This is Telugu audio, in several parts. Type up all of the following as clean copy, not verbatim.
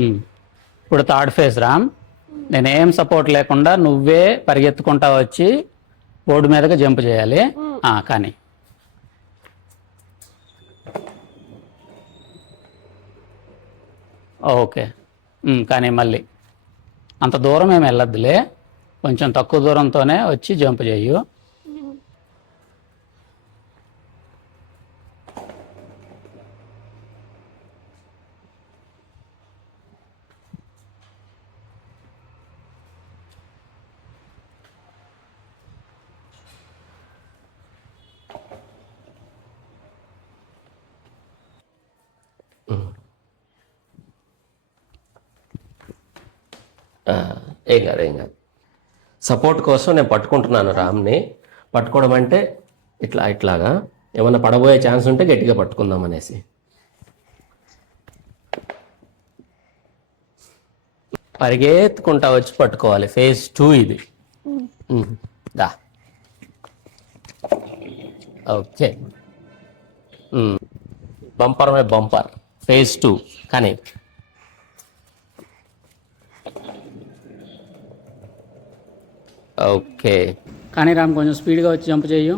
ఇప్పుడు థర్డ్ ఫేజ్ రామ్. నేనేం సపోర్ట్ లేకుండా నువ్వే పరిగెత్తుకుంటా వచ్చి బోర్డు మీదకి జంప్ చేయాలి. కానీ ఓకే. కానీ మళ్ళీ అంత దూరం ఏమి వెళ్ళొద్దులే, కొంచెం తక్కువ దూరంతోనే వచ్చి జంప్ చేయు. ఏం కాదు ఏం కాదు. సపోర్ట్ కోసం నేను పట్టుకుంటున్నాను రామ్ని. పట్టుకోవడం అంటే ఇట్లాగా ఏమన్నా పడబోయే ఛాన్స్ ఉంటే గట్టిగా పట్టుకుందాం అనేసి. పరిగెత్తుకుంటా వచ్చి పట్టుకోవాలి. ఫేజ్ 2 ఇది. దా ఓకే. బంపర్ మే బంపర్. ఫేజ్ 2 కానీ ఓకే. కానీ రామ్ కొంచెం స్పీడ్గా వచ్చి జంప్ చేయు.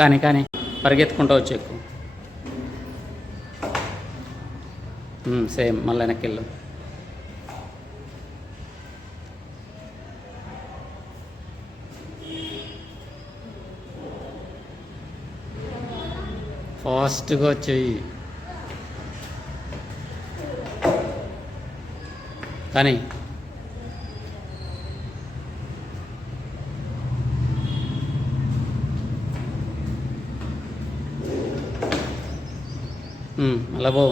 కానీ పరిగెత్తుకుంటూ వచ్చి ఎక్కువ. సేమ్ మళ్ళీ వెనక్కి వెళ్ళు. ఫాస్ట్గా వచ్చేయి. కానీ అలా పో.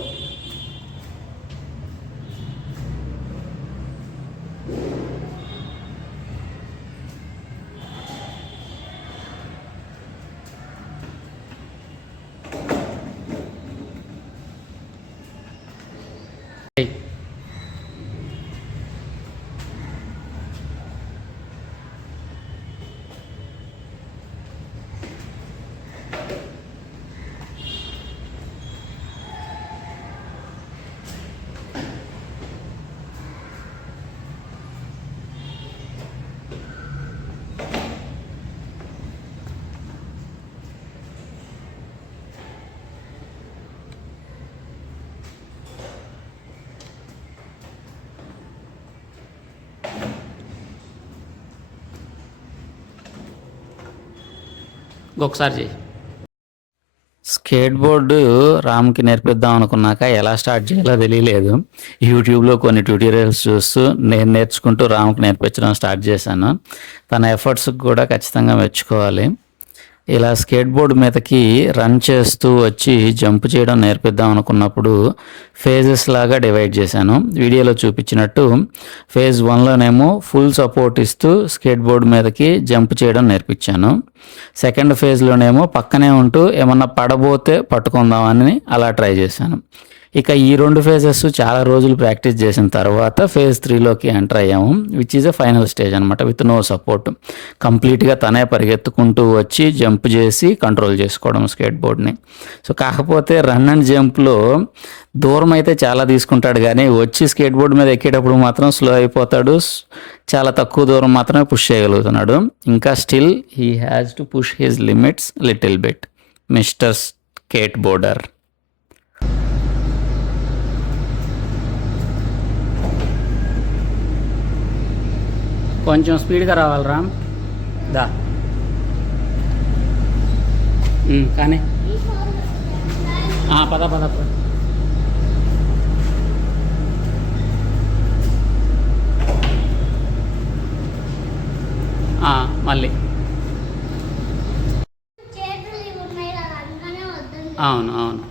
ఇంకొకసారి చేయి. స్కేట్ బోర్డు రామ్కి నేర్పిద్దాం అనుకున్నాక ఎలా స్టార్ట్ చేయాలో తెలియలేదు. యూట్యూబ్లో కొన్ని ట్యూటోరియల్స్ చూస్తూ నేను నేర్చుకుంటూ రామ్కి నేర్పించడం స్టార్ట్ చేశాను. తన ఎఫర్ట్స్కి కూడా ఖచ్చితంగా మెచ్చుకోవాలి. ఇలా స్కేట్ బోర్డు మీదకి రన్ చేస్తూ వచ్చి జంప్ చేయడం నేర్పిద్దాం అనుకున్నప్పుడు ఫేజెస్ లాగా డివైడ్ చేశాను. వీడియోలో చూపించినట్టు ఫేజ్ 1లోనేమో ఫుల్ సపోర్ట్ ఇస్తూ స్కేట్ బోర్డు మీదకి జంప్ చేయడం నేర్పించాను. సెకండ్ ఫేజ్లోనేమో పక్కనే ఉంటూ ఏమన్నా పడబోతే పట్టుకుందామని అలా ట్రై చేశాను. ఇక ఈ 2 ఫేజెస్ చాలా రోజులు ప్రాక్టీస్ చేసిన తర్వాత ఫేజ్ 3లోకి ఎంటర్ అయ్యాము, which is a final stage అనమాట. విత్ నో సపోర్ట్, కంప్లీట్గా తనే పరిగెత్తుకుంటూ వచ్చి జంప్ చేసి కంట్రోల్ చేసుకోవడం స్కేట్ బోర్డ్ని. సో కాకపోతే రన్ అండ్ జంప్లో దూరం అయితే చాలా తీసుకుంటాడు, కానీ వచ్చి స్కేట్ బోర్డ్ మీద ఎక్కేటప్పుడు మాత్రం స్లో అయిపోతాడు. చాలా తక్కువ దూరం మాత్రమే పుష్ చేయగలుగుతున్నాడు. ఇంకా still he has to push his limits little bit. Mister skateboarder. కొంచెం స్పీడ్గా రావాలి రామ్. దా కానీ పద పద పద. మళ్ళీ అవును అవును.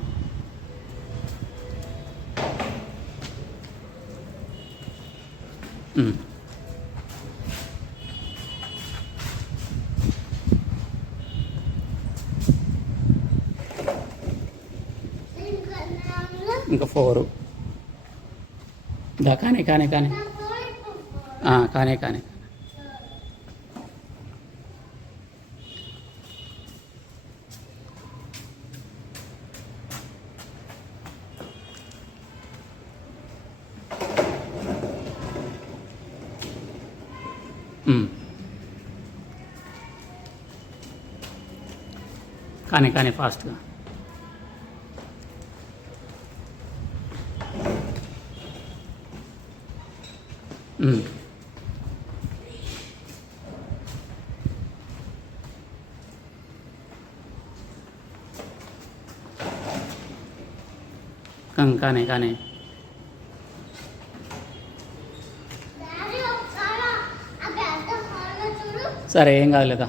ఇంకా 4. దా కానీ కానీ కానీ కానీ కానీ కానీ కానీ ఫాస్ట్గా కానీ కానీ సరే ఏం కాదులేదా